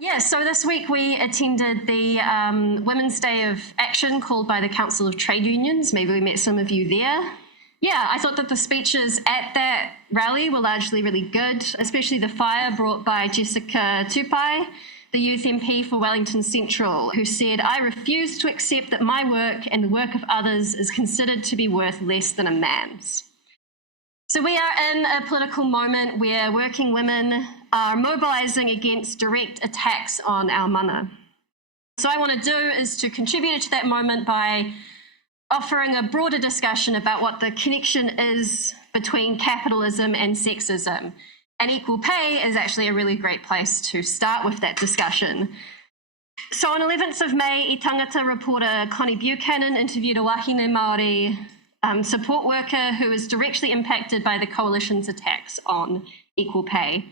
Yeah, so this week we attended the Women's Day of Action called by the Council of Trade Unions. Maybe we met some of you there. Yeah, I thought that the speeches at that rally were largely really good, especially the fire brought by Jessica Tupai, the youth MP for Wellington Central, who said, "I refuse to accept that my work and the work of others is considered to be worth less than a man's." So we are in a political moment where working women are mobilising against direct attacks on our mana. So what I want to do is to contribute to that moment by offering a broader discussion about what the connection is between capitalism and sexism. And equal pay is actually a really great place to start with that discussion. So on 11th of May, I Tangata reporter Connie Buchanan interviewed a Wahine Māori support worker who was directly impacted by the coalition's attacks on equal pay.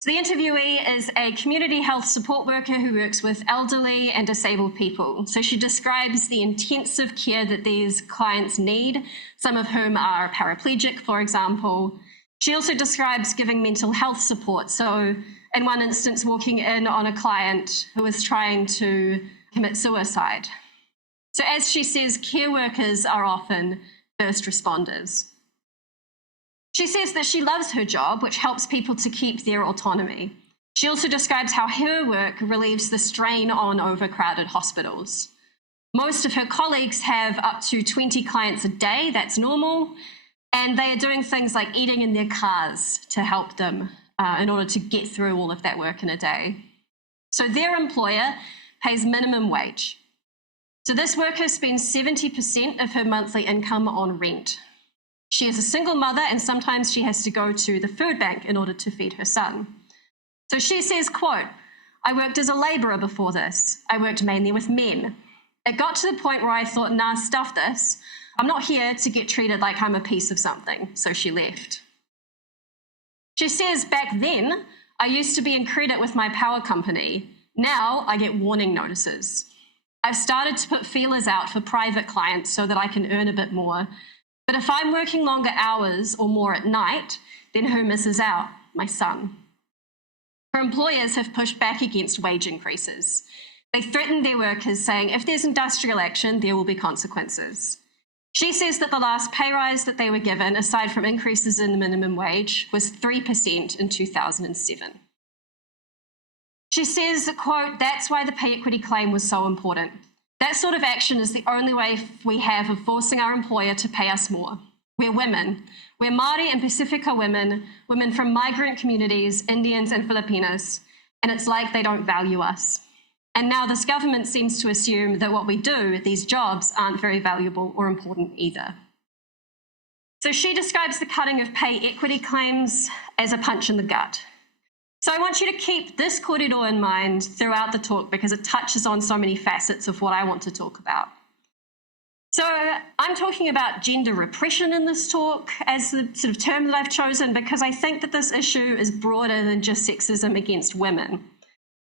So the interviewee is a community health support worker who works with elderly and disabled people. So she describes the intensive care that these clients need, some of whom are paraplegic, for example. She also describes giving mental health support. So in one instance, walking in on a client who is trying to commit suicide. So as she says, care workers are often first responders. She says that she loves her job, which helps people to keep their autonomy. She also describes how her work relieves the strain on overcrowded hospitals. Most of her colleagues have up to 20 clients a day, that's normal, and they are doing things like eating in their cars to help them in order to get through all of that work in a day. So their employer pays minimum wage. So this worker spends 70% of her monthly income on rent. She is a single mother and sometimes she has to go to the food bank in order to feed her son. So she says, quote, "I worked as a labourer before this. I worked mainly with men. It got to the point where I thought, nah, stuff this. I'm not here to get treated like I'm a piece of something." So she left. She says, "Back then, I used to be in credit with my power company. Now I get warning notices. I've started to put feelers out for private clients so that I can earn a bit more. But if I'm working longer hours or more at night, then who misses out? My son." Her employers have pushed back against wage increases. They threaten their workers, saying if there's industrial action, there will be consequences. She says that the last pay rise that they were given, aside from increases in the minimum wage, was 3% in 2007. She says, quote, "That's why the pay equity claim was so important. That sort of action is the only way we have of forcing our employer to pay us more. We're women. We're Māori and Pacifica women, women from migrant communities, Indians and Filipinos, and it's like they don't value us. And now this government seems to assume that what we do, these jobs, aren't very valuable or important either." So she describes the cutting of pay equity claims as a punch in the gut. So I want you to keep this kōrero in mind throughout the talk because it touches on so many facets of what I want to talk about. So I'm talking about gender repression in this talk as the sort of term that I've chosen because I think that this issue is broader than just sexism against women.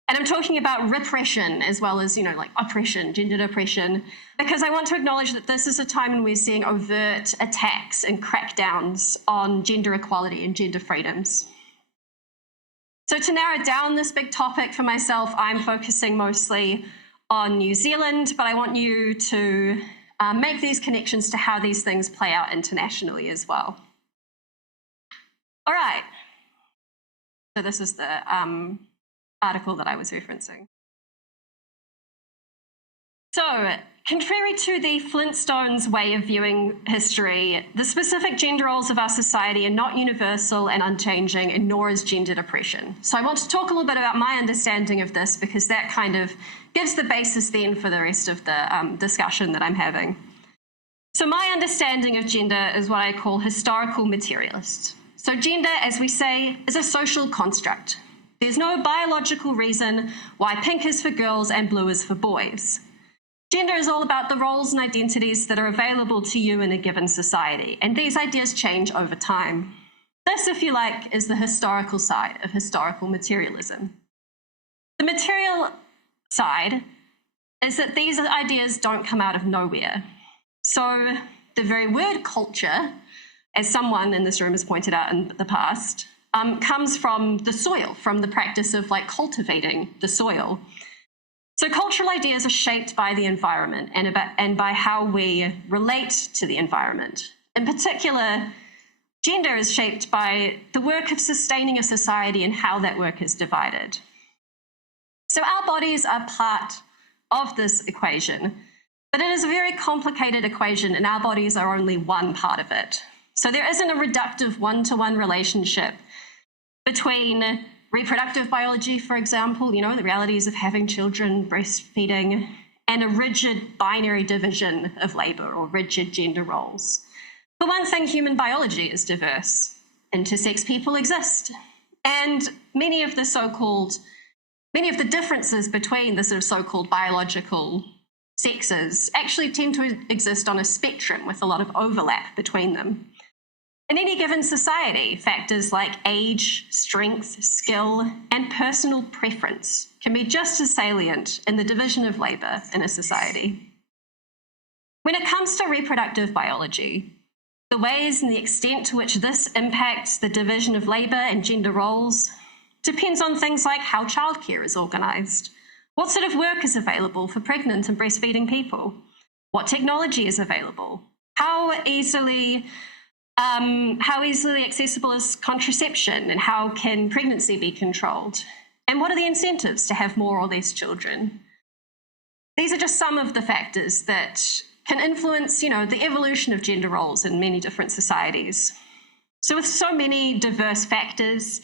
And I'm talking about repression as well as, like oppression, gendered oppression, because I want to acknowledge that this is a time when we're seeing overt attacks and crackdowns on gender equality and gender freedoms. So to narrow down this big topic for myself, I'm focusing mostly on New Zealand, but I want you to make these connections to how these things play out internationally as well. All right. So this is the article that I was referencing. So, contrary to the Flintstones way of viewing history, the specific gender roles of our society are not universal and unchanging, and nor is gendered oppression. So I want to talk a little bit about my understanding of this because that kind of gives the basis then for the rest of the discussion that I'm having. So my understanding of gender is what I call historical materialist. So gender, as we say, is a social construct. There's no biological reason why pink is for girls and blue is for boys. Gender is all about the roles and identities that are available to you in a given society, and these ideas change over time. This, if you like, is the historical side of historical materialism. The material side is that these ideas don't come out of nowhere. So the very word culture, as someone in this room has pointed out in the past, comes from the soil, from the practice of like cultivating the soil. So cultural ideas are shaped by the environment and by how we relate to the environment. In particular, gender is shaped by the work of sustaining a society and how that work is divided. So our bodies are part of this equation, but it is a very complicated equation and our bodies are only one part of it. So there isn't a reductive one-to-one relationship between reproductive biology, for example, you know, the realities of having children, breastfeeding, and a rigid binary division of labor or rigid gender roles. For one thing, human biology is diverse. Intersex people exist. And many of the differences between the sort of so-called biological sexes actually tend to exist on a spectrum with a lot of overlap between them. In any given society, factors like age, strength, skill, and personal preference can be just as salient in the division of labor in a society. When it comes to reproductive biology, the ways and the extent to which this impacts the division of labor and gender roles depends on things like how childcare is organised, what sort of work is available for pregnant and breastfeeding people, what technology is available, how easily accessible is contraception and how can pregnancy be controlled, and what are the incentives to have more or less children. These are just some of the factors that can influence, you know, the evolution of gender roles in many different societies. So with so many diverse factors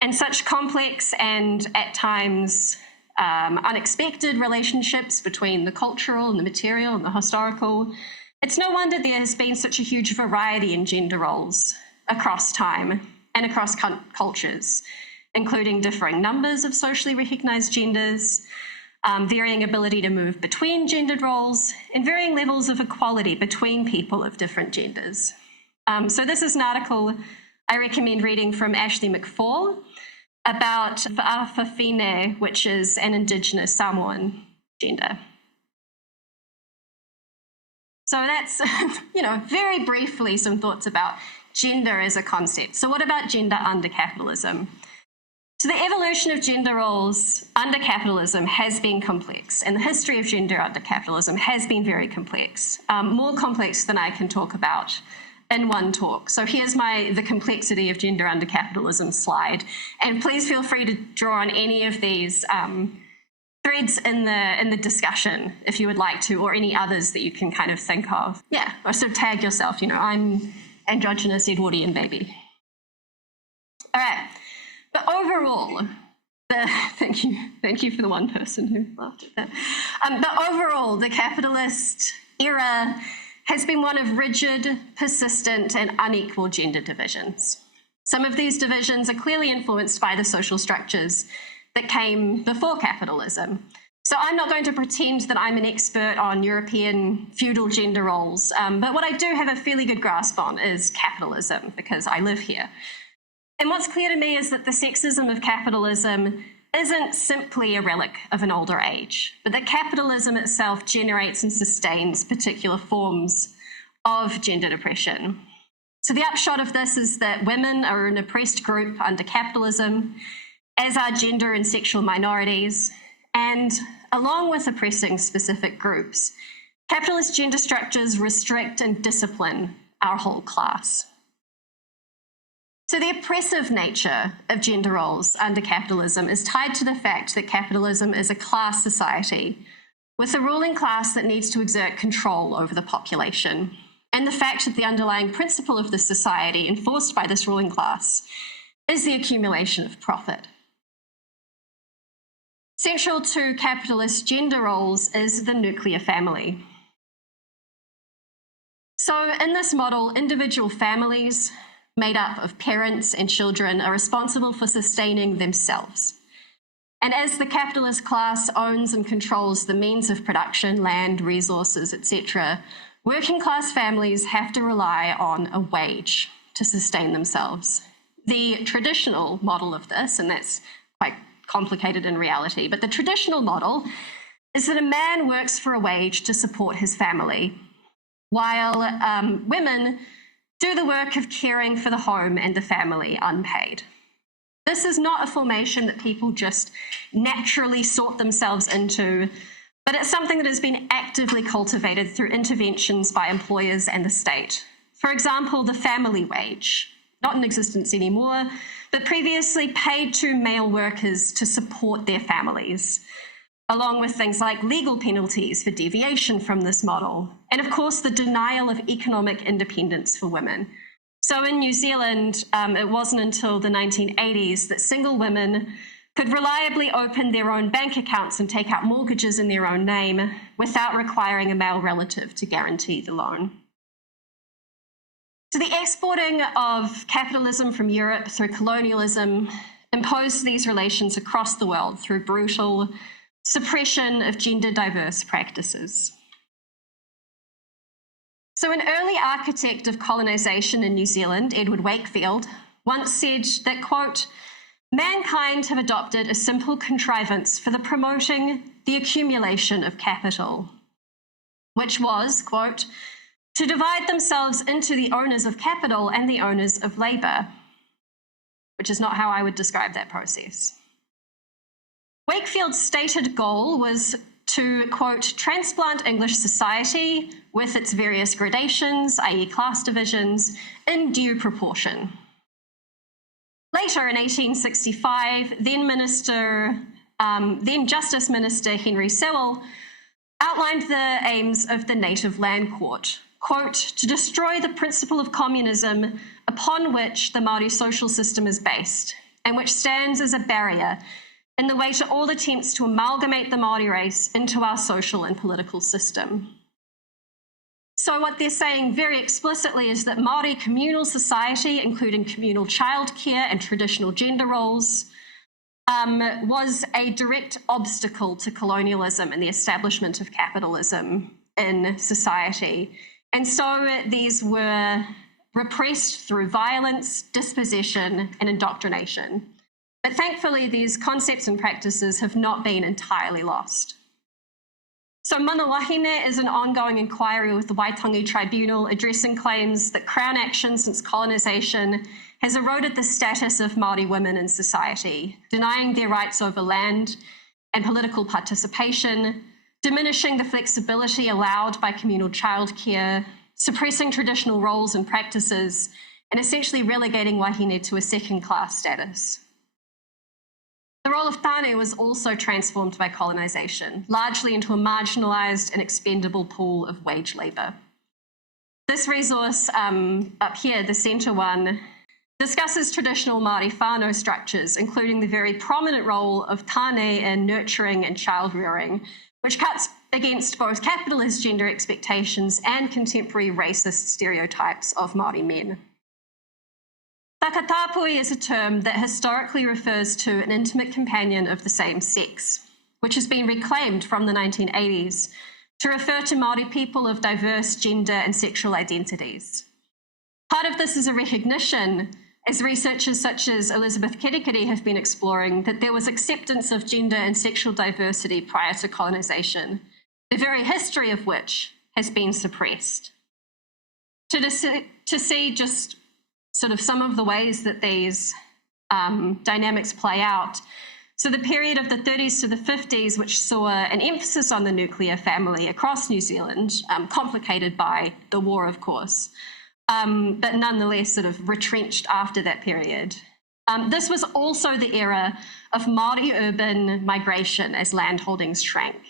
and such complex and at times unexpected relationships between the cultural and the material and the historical, it's no wonder there has been such a huge variety in gender roles across time and across cultures, including differing numbers of socially recognized genders, varying ability to move between gendered roles, and varying levels of equality between people of different genders. So this is an article I recommend reading from Ashley McFall about Fa'afafine, which is an Indigenous Samoan gender. So that's, you know, very briefly some thoughts about gender as a concept. So what about gender under capitalism? So the evolution of gender roles under capitalism has been complex, and the history of gender under capitalism has been very complex, more complex than I can talk about in one talk. So here's the complexity of gender under capitalism slide, and please feel free to draw on any of these threads in the discussion if you would like to, or any others that you can kind of think of. Yeah, or sort of tag yourself, you know, I'm androgynous Edwardian baby. All right, but overall, thank you for the one person who laughed at that. But overall, the capitalist era has been one of rigid, persistent, and unequal gender divisions. Some of these divisions are clearly influenced by the social structures that came before capitalism. So I'm not going to pretend that I'm an expert on European feudal gender roles, but what I do have a fairly good grasp on is capitalism, because I live here. And what's clear to me is that the sexism of capitalism isn't simply a relic of an older age, but that capitalism itself generates and sustains particular forms of gender oppression. So the upshot of this is that women are an oppressed group under capitalism, as are gender and sexual minorities, and along with oppressing specific groups, capitalist gender structures restrict and discipline our whole class. So the oppressive nature of gender roles under capitalism is tied to the fact that capitalism is a class society with a ruling class that needs to exert control over the population, and the fact that the underlying principle of this society enforced by this ruling class is the accumulation of profit. Central to capitalist gender roles is the nuclear family. So in this model, individual families made up of parents and children are responsible for sustaining themselves. And as the capitalist class owns and controls the means of production, land, resources, etc., working class families have to rely on a wage to sustain themselves. The traditional model of this, and that's quite complicated in reality, but the traditional model is that a man works for a wage to support his family, while women do the work of caring for the home and the family unpaid. This is not a formation that people just naturally sort themselves into, but it's something that has been actively cultivated through interventions by employers and the state. For example, the family wage, not in existence anymore, but previously paid to male workers to support their families, along with things like legal penalties for deviation from this model, and of course the denial of economic independence for women. So in New Zealand, it wasn't until the 1980s that single women could reliably open their own bank accounts and take out mortgages in their own name without requiring a male relative to guarantee the loan. So the exporting of capitalism from Europe through colonialism imposed these relations across the world through brutal suppression of gender diverse practices. So an early architect of colonisation in New Zealand, Edward Wakefield, once said that, quote, "Mankind have adopted a simple contrivance for the promoting the accumulation of capital," which was, quote, "to divide themselves into the owners of capital and the owners of labour," which is not how I would describe that process. Wakefield's stated goal was to, quote, "transplant English society with its various gradations, i.e. class divisions, in due proportion." Later in 1865, then Justice Minister Henry Sewell outlined the aims of the Native Land Court, quote, "to destroy the principle of communism upon which the Māori social system is based, and which stands as a barrier in the way to all attempts to amalgamate the Māori race into our social and political system." So what they're saying very explicitly is that Māori communal society, including communal childcare and traditional gender roles, was a direct obstacle to colonialism and the establishment of capitalism in society. And so these were repressed through violence, dispossession, and indoctrination. But thankfully, these concepts and practices have not been entirely lost. So Manawahine is an ongoing inquiry with the Waitangi Tribunal addressing claims that Crown action since colonisation has eroded the status of Māori women in society, denying their rights over land and political participation, diminishing the flexibility allowed by communal childcare, suppressing traditional roles and practices, and essentially relegating wahine to a second-class status. The role of tāne was also transformed by colonisation, largely into a marginalised and expendable pool of wage labour. This resource up here, the centre one, discusses traditional Māori whānau structures, including the very prominent role of tāne in nurturing and child rearing, which cuts against both capitalist gender expectations and contemporary racist stereotypes of Māori men. Whakatapui is a term that historically refers to an intimate companion of the same sex, which has been reclaimed from the 1980s to refer to Māori people of diverse gender and sexual identities. Part of this is a recognition, as researchers such as Elizabeth Kirikiri have been exploring, that there was acceptance of gender and sexual diversity prior to colonisation, the very history of which has been suppressed. To see just sort of some of the ways that these dynamics play out. So the period of the 30s to the 50s, which saw an emphasis on the nuclear family across New Zealand, complicated by the war, of course, but nonetheless sort of retrenched after that period. This was also the era of Māori urban migration as landholdings shrank.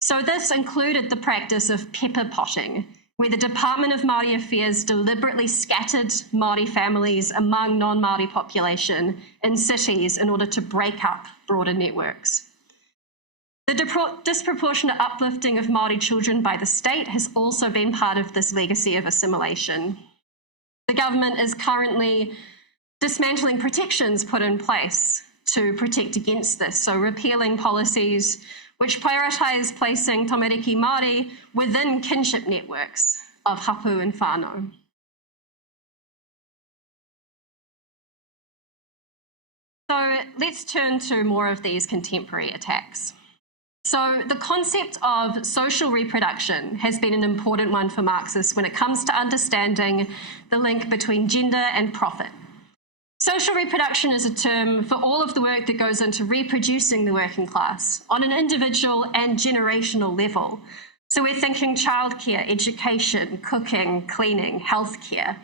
So this included the practice of pepper potting, where the Department of Māori Affairs deliberately scattered Māori families among non-Māori population in cities in order to break up broader networks. The disproportionate uplifting of Māori children by the state has also been part of this legacy of assimilation. The government is currently dismantling protections put in place to protect against this, so repealing policies which prioritise placing tamariki Māori within kinship networks of hapu and whānau. So let's turn to more of these contemporary attacks. So the concept of social reproduction has been an important one for Marxists when it comes to understanding the link between gender and profit. Social reproduction is a term for all of the work that goes into reproducing the working class on an individual and generational level. So we're thinking childcare, education, cooking, cleaning, healthcare.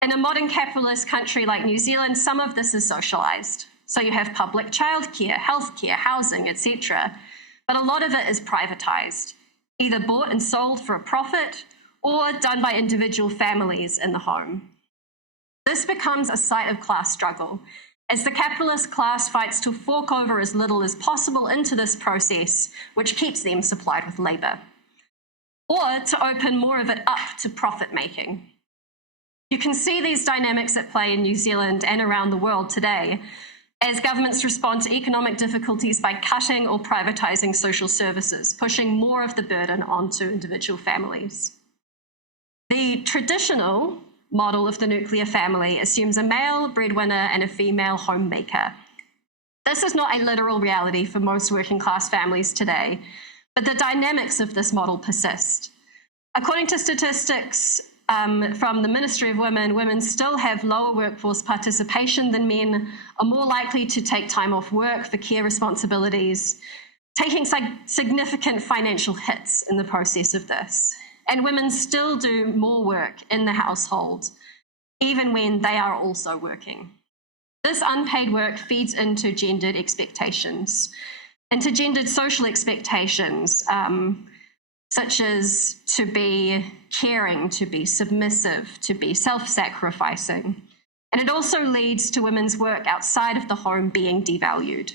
In a modern capitalist country like New Zealand, some of this is socialized. So you have public childcare, healthcare, housing, etc. But a lot of it is privatized, either bought and sold for a profit or done by individual families in the home. This becomes a site of class struggle, as the capitalist class fights to fork over as little as possible into this process, which keeps them supplied with labour, or to open more of it up to profit making. You can see these dynamics at play in New Zealand and around the world today, as governments respond to economic difficulties by cutting or privatising social services, pushing more of the burden onto individual families. The traditional model of the nuclear family assumes a male breadwinner and a female homemaker. This is not a literal reality for most working class families today, but the dynamics of this model persist. According to statistics from the Ministry of Women, women still have lower workforce participation than men, are more likely to take time off work for care responsibilities, taking significant financial hits in the process of this. And women still do more work in the household, even when they are also working. This unpaid work feeds into gendered expectations, into gendered social expectations, such as to be caring, to be submissive, to be self-sacrificing. And it also leads to women's work outside of the home being devalued.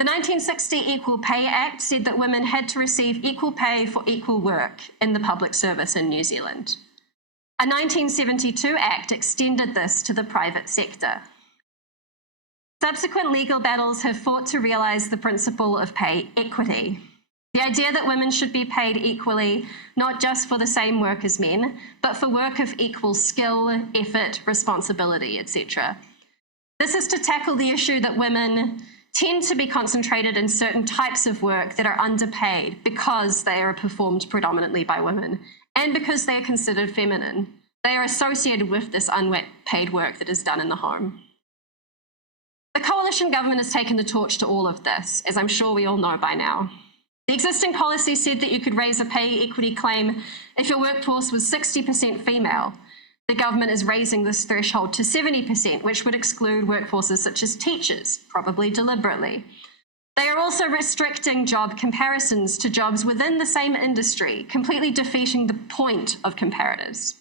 The 1960 Equal Pay Act said that women had to receive equal pay for equal work in the public service in New Zealand. A 1972 Act extended this to the private sector. Subsequent legal battles have fought to realise the principle of pay equity. The idea that women should be paid equally, not just for the same work as men, but for work of equal skill, effort, responsibility, etc. This is to tackle the issue that women tend to be concentrated in certain types of work that are underpaid because they are performed predominantly by women and because they are considered feminine. They are associated with this unpaid work that is done in the home. The coalition government has taken the torch to all of this, as I'm sure we all know by now. The existing policy said that you could raise a pay equity claim if your workforce was 60% female. The government is raising this threshold to 70%, which would exclude workforces such as teachers, probably deliberately. They are also restricting job comparisons to jobs within the same industry, completely defeating the point of comparators.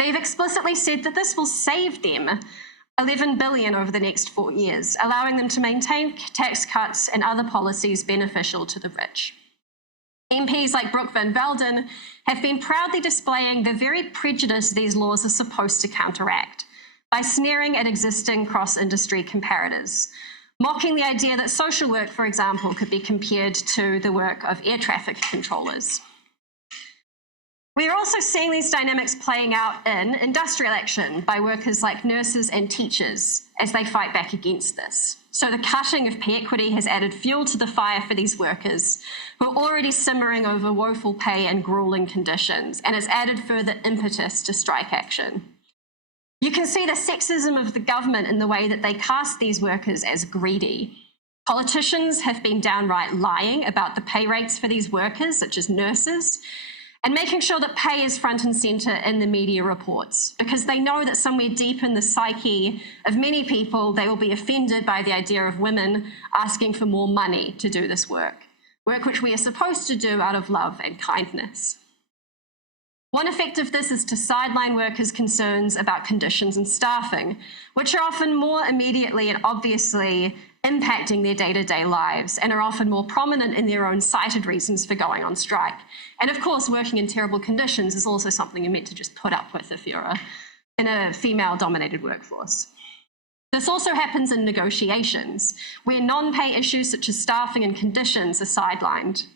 They've explicitly said that this will save them $11 billion over the next 4 years, allowing them to maintain tax cuts and other policies beneficial to the rich. MPs like Brooke Van Velden have been proudly displaying the very prejudice these laws are supposed to counteract by sneering at existing cross-industry comparators, mocking the idea that social work, for example, could be compared to the work of air traffic controllers. We are also seeing these dynamics playing out in industrial action by workers like nurses and teachers as they fight back against this. So the cutting of pay equity has added fuel to the fire for these workers who are already simmering over woeful pay and grueling conditions, and has added further impetus to strike action. You can see the sexism of the government in the way that they cast these workers as greedy. Politicians have been downright lying about the pay rates for these workers, such as nurses, and making sure that pay is front and centre in the media reports, because they know that somewhere deep in the psyche of many people, they will be offended by the idea of women asking for more money to do this work which we are supposed to do out of love and kindness. One effect of this is to sideline workers' concerns about conditions and staffing, which are often more immediately and obviously impacting their day-to-day lives and are often more prominent in their own cited reasons for going on strike. And of course, working in terrible conditions is also something you're meant to just put up with if you're in a female-dominated workforce. This also happens in negotiations, where non-pay issues such as staffing and conditions are sidelined.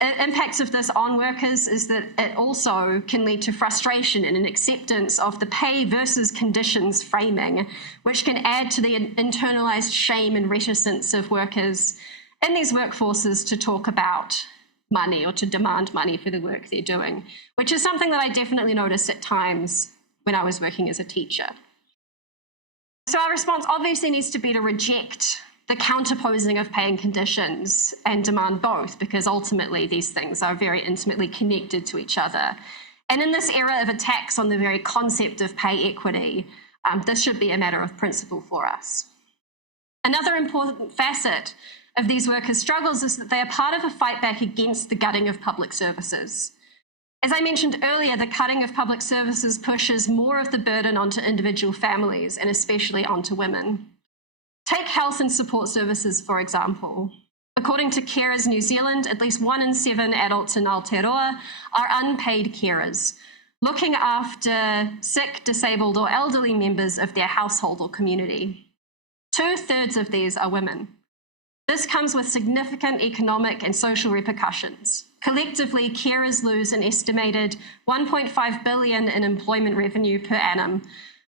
Impacts of this on workers is that it also can lead to frustration and an acceptance of the pay versus conditions framing, which can add to the internalized shame and reticence of workers in these workforces to talk about money or to demand money for the work they're doing, which is something that I definitely noticed at times when I was working as a teacher. So our response obviously needs to be to reject the counterposing of pay and conditions and demand both, because ultimately these things are very intimately connected to each other. And in this era of attacks on the very concept of pay equity, this should be a matter of principle for us. Another important facet of these workers' struggles is that they are part of a fight back against the gutting of public services. As I mentioned earlier, the cutting of public services pushes more of the burden onto individual families and especially onto women. Take health and support services, for example. According to Carers New Zealand, at least 1 in 7 adults in Aotearoa are unpaid carers, looking after sick, disabled, or elderly members of their household or community. 2/3 of these are women. This comes with significant economic and social repercussions. Collectively, carers lose an estimated $1.5 billion in employment revenue per annum,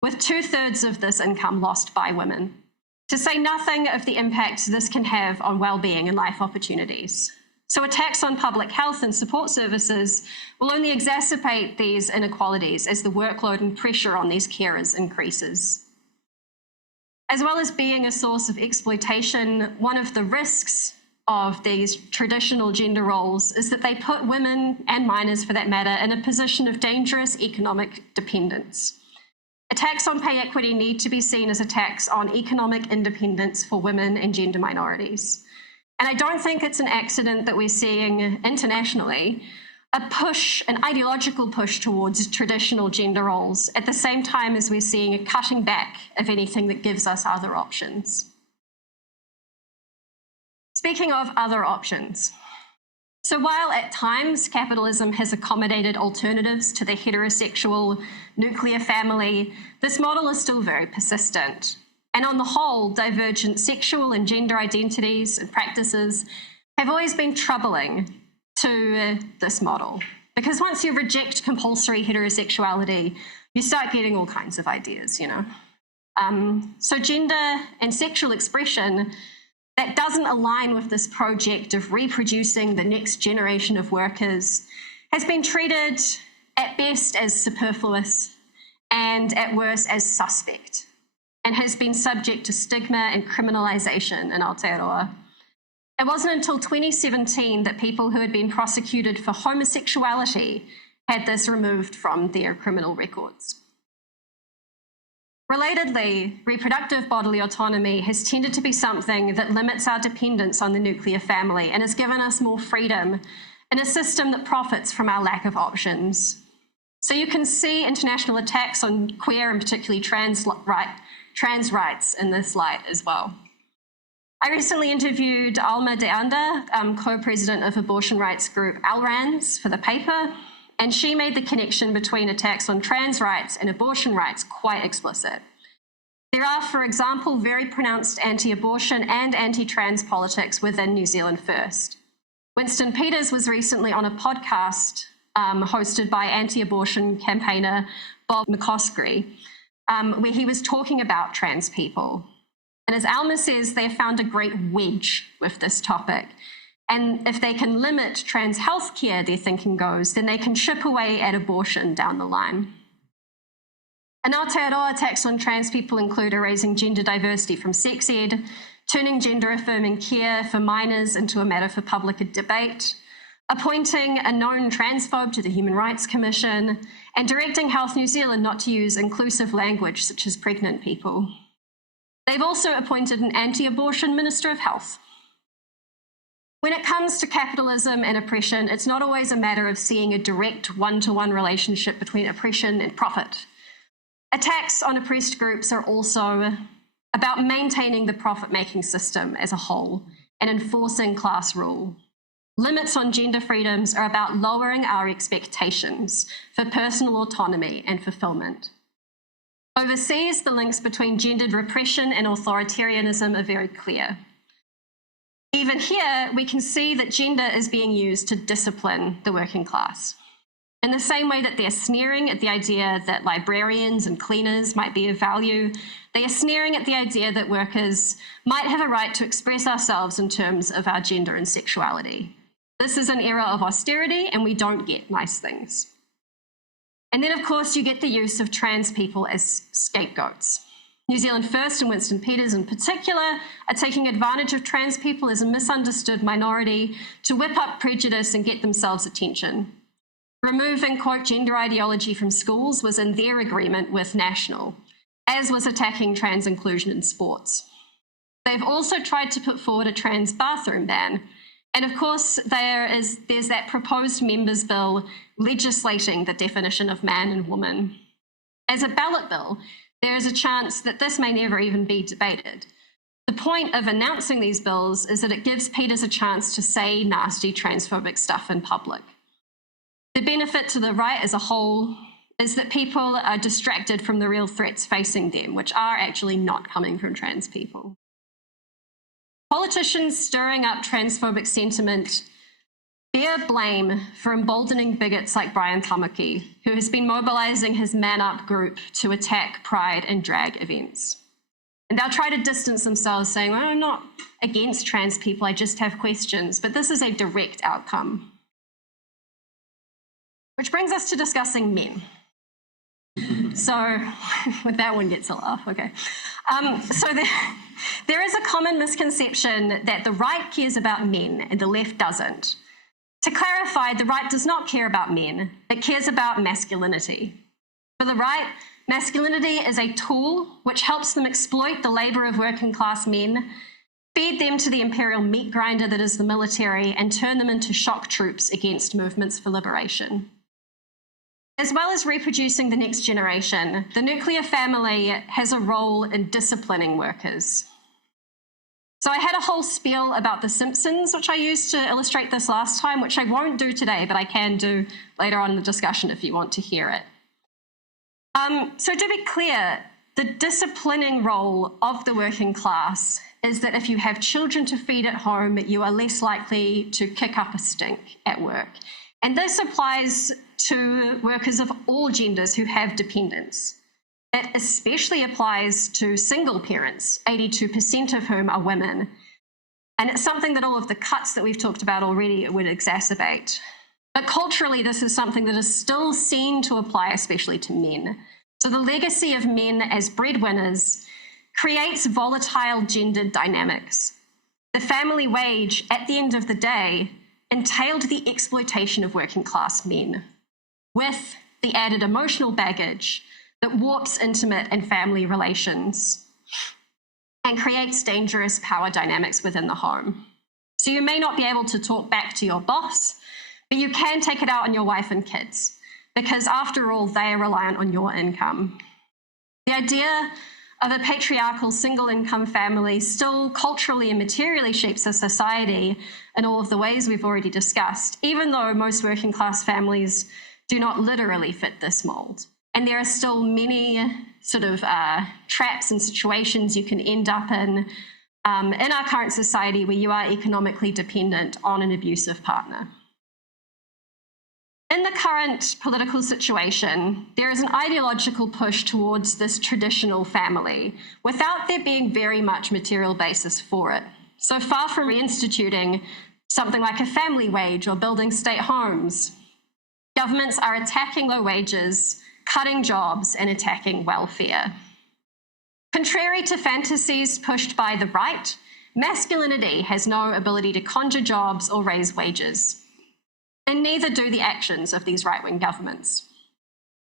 with 2/3 of this income lost by women. To say nothing of the impact this can have on well-being and life opportunities. So attacks on public health and support services will only exacerbate these inequalities as the workload and pressure on these carers increases. As well as being a source of exploitation, one of the risks of these traditional gender roles is that they put women, and minors for that matter, in a position of dangerous economic dependence. Attacks on pay equity need to be seen as attacks on economic independence for women and gender minorities. And I don't think it's an accident that we're seeing internationally an ideological push towards traditional gender roles at the same time as we're seeing a cutting back of anything that gives us other options. Speaking of other options, so while at times capitalism has accommodated alternatives to the heterosexual nuclear family, this model is still very persistent. And on the whole, divergent sexual and gender identities and practices have always been troubling to this model. Because once you reject compulsory heterosexuality, you start getting all kinds of ideas, you know. So gender and sexual expression that doesn't align with this project of reproducing the next generation of workers has been treated at best as superfluous and at worst as suspect, and has been subject to stigma and criminalisation in Aotearoa. It wasn't until 2017 that people who had been prosecuted for homosexuality had this removed from their criminal records. Relatedly, reproductive bodily autonomy has tended to be something that limits our dependence on the nuclear family and has given us more freedom in a system that profits from our lack of options. So you can see international attacks on queer and particularly trans rights in this light as well. I recently interviewed Alma de Anda, co-president of abortion rights group Alrans, for the paper, and she made the connection between attacks on trans rights and abortion rights quite explicit. There are, for example, very pronounced anti-abortion and anti-trans politics within New Zealand First. Winston Peters was recently on a podcast hosted by anti-abortion campaigner Bob McCoskrie, where he was talking about trans people. And as Alma says, they have found a great wedge with this topic. And if they can limit trans healthcare, their thinking goes, then they can chip away at abortion down the line. In Aotearoa, attacks on trans people include erasing gender diversity from sex ed, turning gender-affirming care for minors into a matter for public debate, appointing a known transphobe to the Human Rights Commission, and directing Health New Zealand not to use inclusive language such as pregnant people. They've also appointed an anti-abortion Minister of Health. When it comes to capitalism and oppression, it's not always a matter of seeing a direct one-to-one relationship between oppression and profit. Attacks on oppressed groups are also about maintaining the profit-making system as a whole and enforcing class rule. Limits on gender freedoms are about lowering our expectations for personal autonomy and fulfillment. Overseas, the links between gendered repression and authoritarianism are very clear. Even here, we can see that gender is being used to discipline the working class. In the same way that they're sneering at the idea that librarians and cleaners might be of value, they are sneering at the idea that workers might have a right to express ourselves in terms of our gender and sexuality. This is an era of austerity, and we don't get nice things. And then, of course, you get the use of trans people as scapegoats. New Zealand First and Winston Peters in particular are taking advantage of trans people as a misunderstood minority to whip up prejudice and get themselves attention. Removing, quote, gender ideology from schools was in their agreement with National, as was attacking trans inclusion in sports. They've also tried to put forward a trans bathroom ban. And of course, there's that proposed members' bill legislating the definition of man and woman. As a ballot bill, there is a chance that this may never even be debated. The point of announcing these bills is that it gives Peters a chance to say nasty transphobic stuff in public. The benefit to the right as a whole is that people are distracted from the real threats facing them, which are actually not coming from trans people. Politicians stirring up transphobic sentiment bear blame for emboldening bigots like Brian Tamaki, who has been mobilising his Man Up group to attack pride and drag events. And they'll try to distance themselves, saying, well, I'm not against trans people, I just have questions. But this is a direct outcome. Which brings us to discussing men. So, that one gets a laugh, okay. There is a common misconception that the right cares about men and the left doesn't. To clarify, the right does not care about men, it cares about masculinity. For the right, masculinity is a tool which helps them exploit the labour of working class men, feed them to the imperial meat grinder that is the military, and turn them into shock troops against movements for liberation. As well as reproducing the next generation, the nuclear family has a role in disciplining workers. So I had a whole spiel about The Simpsons, which I used to illustrate this last time, which I won't do today, but I can do later on in the discussion if you want to hear it. So to be clear, the disciplining role of the working class is that if you have children to feed at home, you are less likely to kick up a stink at work. And this applies to workers of all genders who have dependents. It especially applies to single parents, 82% of whom are women. And it's something that all of the cuts that we've talked about already would exacerbate. But culturally, this is something that is still seen to apply especially to men. So the legacy of men as breadwinners creates volatile gendered dynamics. The family wage, at the end of the day, entailed the exploitation of working class men, with the added emotional baggage that warps intimate and family relations and creates dangerous power dynamics within the home. So you may not be able to talk back to your boss, but you can take it out on your wife and kids, because after all, they are reliant on your income. The idea of a patriarchal single income family still culturally and materially shapes a society in all of the ways we've already discussed, even though most working class families do not literally fit this mold. And there are still many sort of traps and situations you can end up in our current society where you are economically dependent on an abusive partner. In the current political situation, there is an ideological push towards this traditional family without there being very much material basis for it. So far from reinstituting something like a family wage or building state homes, governments are attacking low wages, cutting jobs, and attacking welfare. Contrary to fantasies pushed by the right, masculinity has no ability to conjure jobs or raise wages. And neither do the actions of these right-wing governments.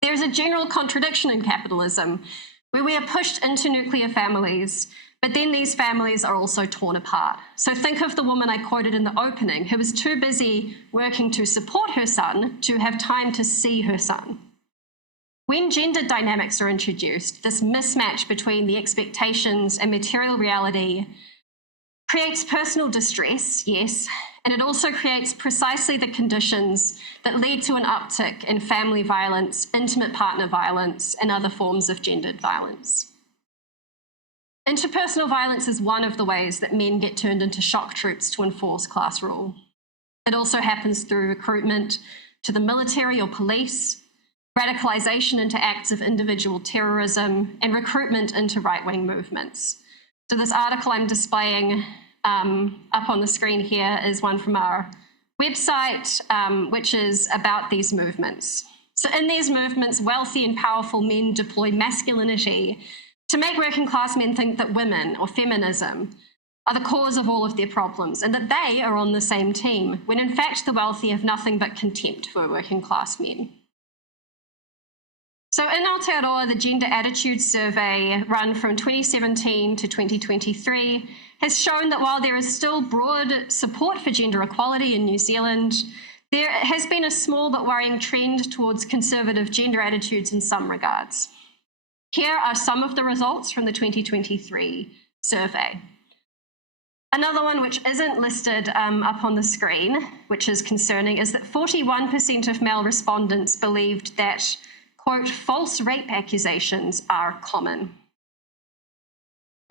There is a general contradiction in capitalism where we are pushed into nuclear families, but then these families are also torn apart. So think of the woman I quoted in the opening who was too busy working to support her son to have time to see her son. When gender dynamics are introduced, this mismatch between the expectations and material reality creates personal distress, yes, and it also creates precisely the conditions that lead to an uptick in family violence, intimate partner violence, and other forms of gendered violence. Interpersonal violence is one of the ways that men get turned into shock troops to enforce class rule. It also happens through recruitment to the military or police, radicalization into acts of individual terrorism, and recruitment into right-wing movements. So this article I'm displaying up on the screen here is one from our website, which is about these movements. So in these movements, wealthy and powerful men deploy masculinity to make working class men think that women, or feminism, are the cause of all of their problems and that they are on the same team, when in fact the wealthy have nothing but contempt for working class men. So in Aotearoa, the Gender Attitudes Survey, run from 2017 to 2023, has shown that while there is still broad support for gender equality in New Zealand, there has been a small but worrying trend towards conservative gender attitudes in some regards. Here are some of the results from the 2023 survey. Another one which isn't listed up on the screen, which is concerning, is that 41% of male respondents believed that, quote, false rape accusations are common.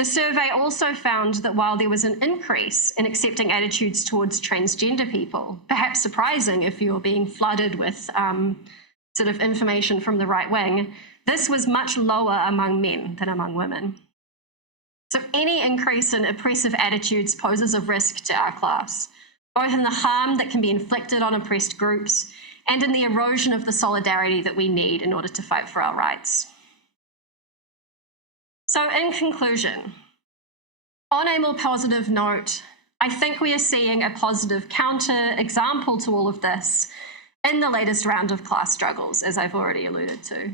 The survey also found that while there was an increase in accepting attitudes towards transgender people, perhaps surprising if you're being flooded with sort of information from the right wing, this was much lower among men than among women. So any increase in oppressive attitudes poses a risk to our class, both in the harm that can be inflicted on oppressed groups and in the erosion of the solidarity that we need in order to fight for our rights. So in conclusion, on a more positive note, I think we are seeing a positive counter-example to all of this in the latest round of class struggles, as I've already alluded to.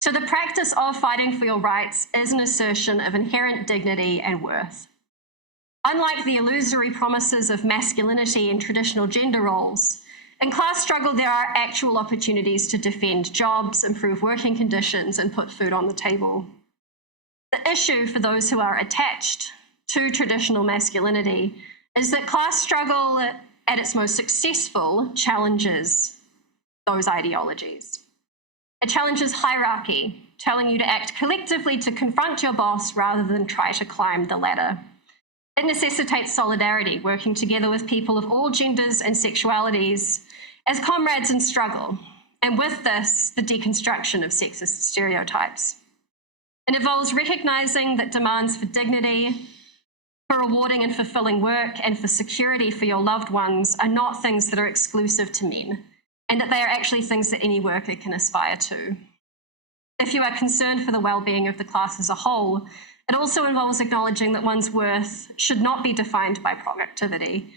So the practice of fighting for your rights is an assertion of inherent dignity and worth. Unlike the illusory promises of masculinity and traditional gender roles, in class struggle there are actual opportunities to defend jobs, improve working conditions, and put food on the table. The issue for those who are attached to traditional masculinity is that class struggle at its most successful challenges those ideologies. It challenges hierarchy, telling you to act collectively to confront your boss rather than try to climb the ladder. It necessitates solidarity, working together with people of all genders and sexualities as comrades in struggle, and with this, the deconstruction of sexist stereotypes. It involves recognizing that demands for dignity, for rewarding and fulfilling work, and for security for your loved ones are not things that are exclusive to men, and that they are actually things that any worker can aspire to. If you are concerned for the well-being of the class as a whole, it also involves acknowledging that one's worth should not be defined by productivity,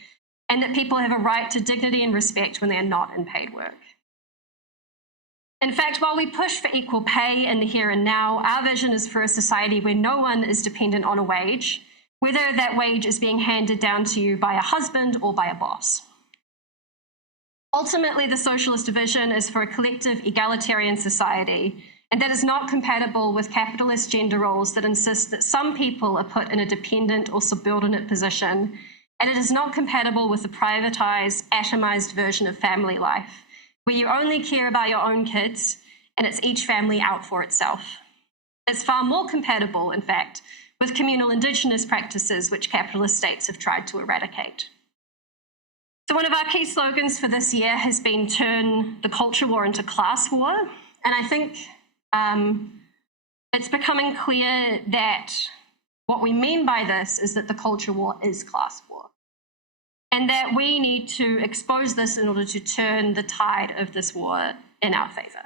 and that people have a right to dignity and respect when they are not in paid work. In fact, while we push for equal pay in the here and now, our vision is for a society where no one is dependent on a wage, whether that wage is being handed down to you by a husband or by a boss. Ultimately, the socialist vision is for a collective egalitarian society, and that is not compatible with capitalist gender roles that insist that some people are put in a dependent or subordinate position, and it is not compatible with the privatized, atomized version of family life, where you only care about your own kids and it's each family out for itself. It's far more compatible, in fact, with communal indigenous practices which capitalist states have tried to eradicate. So one of our key slogans for this year has been turn the culture war into class war. And I think it's becoming clear that what we mean by this is that the culture war is class war. And that we need to expose this in order to turn the tide of this war in our favor.